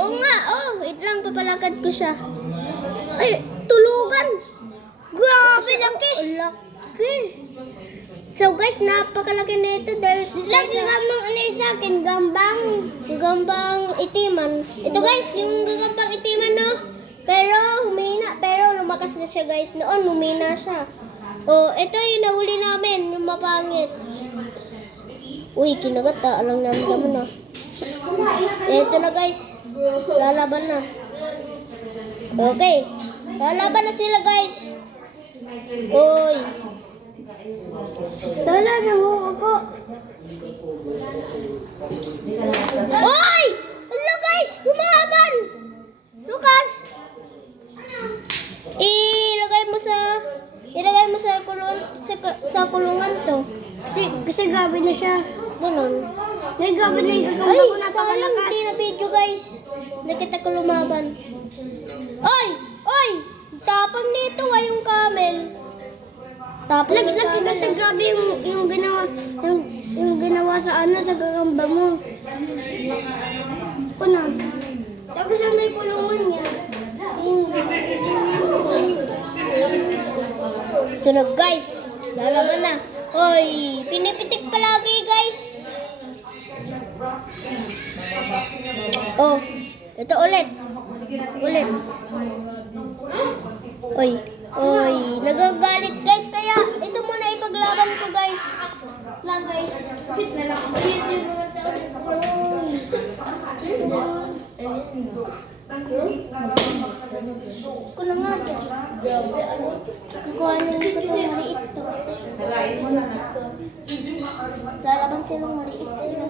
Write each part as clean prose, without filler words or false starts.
Oo nga. Oh, wait lang. Papalakad ko siya. Ay, tulugan. Grabe, laki. Laki. So guys, napakalaki na ito. Lagi gamang ano sa akin, gagambang itiman. Ito guys, yung gagambang itiman no. Pero humina, pero lumakas na siya guys. Noon humina siya. Oh, ito yung nahuli namin, yung mapangit. Uy, kinagat ah. Alam naman na. Ito na guys. Lalaban na. Okay. Lalaban na sila guys. Uy. Lala na mo ako. Uy! Hello guys! Lumaban! Lucas! Ilagay mo sa kulungan to. Kasi gabi na siya. Ganun. Ay, gabi na yung gagawin ko napakalakas. Hindi na video guys. Nakita ko lumaban. Oy! Oy! Tapang nito yung camel. Tapang ng camel. Kasi grabe yung ginawa sa sa gagamba mo. Kuna. Tapos yung may kulungan niya. Tunog guys. Lalaban na. Oy, pinipitik palagi guys. Oh, ito ulit. Oy, nagagalit guys. Kaya ito muna ipaglaban ko guys. Lang guys. Kuna nga dyan. Kukuha nyo yung katong maliit to. Lalaban silang maliit sila.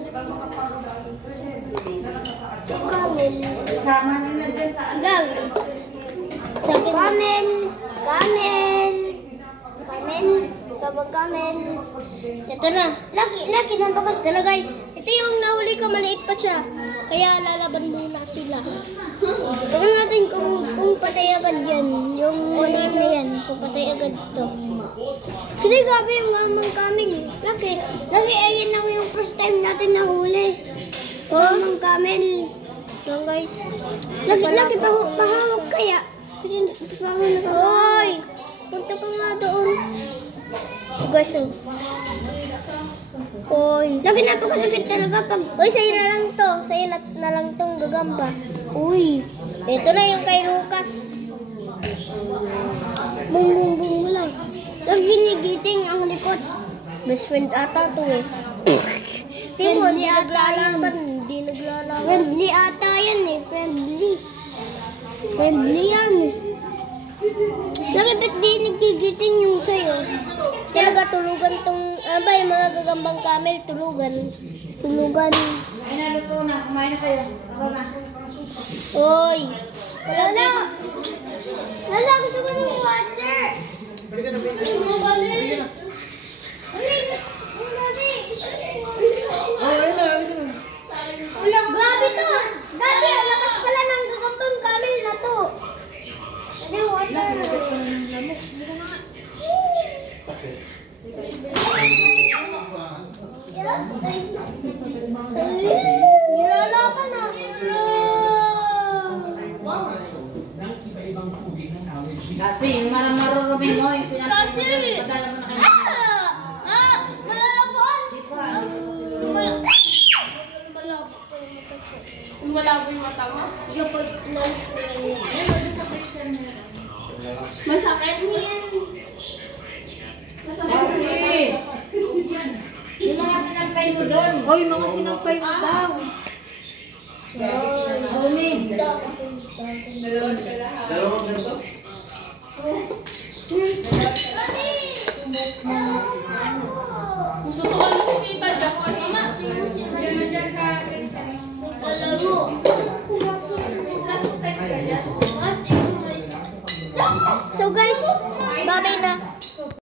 Kamel. Sama nyo na dyan sa ano? Kamel. Ito na. Laki ng bagas. Ito na guys. Ito yung nahuli ko. Maliit pa siya. Kaya lalaban muna sila. Tingnan natin kung patay agad yan. Yung maliit na yan. Kung patay agad ito. Kasi grabe yung gamang kamel. Laki. Ayun ako yung first time natin nahuli. Gamang kamel. Yan guys. Laki pahawak kaya. Kasi Hoy! Punta ka nga doon. Guys, Uy. Lagi napakasakit talaga pag... Uy, sa'yo na lang to. Sa'yo na lang tong gagamba. Uy. Ito na yung kay Lucas. Bung lang. Lagi nigiting ang likod. Best friend ata to eh. Hindi naglalaban. Hindi naglalaban. Friendly ata yan eh. Friendly yan eh. Lagi ba't di nagigising yung sa'yo? Talaga tulugan tong... Ano ba yung mga gagambang camel? Tulugan. Ay, naluto na. Kumain na kayo. Ako na. Oy! Lala, gusto ko ng water! Grabe to! Dati, lakas pala ng gagambang camel na to. Ano yung water? Nilala ka na. Kasi yung marami mo, yung padala mo na kayo. Malalabuan. Malabo yung mata mo? Kapag nais ko lang yun. Masakit mo yan. Yung mga sinagpay mo doon. Oy, mga sinagpay mo daw. Dalawang ganito?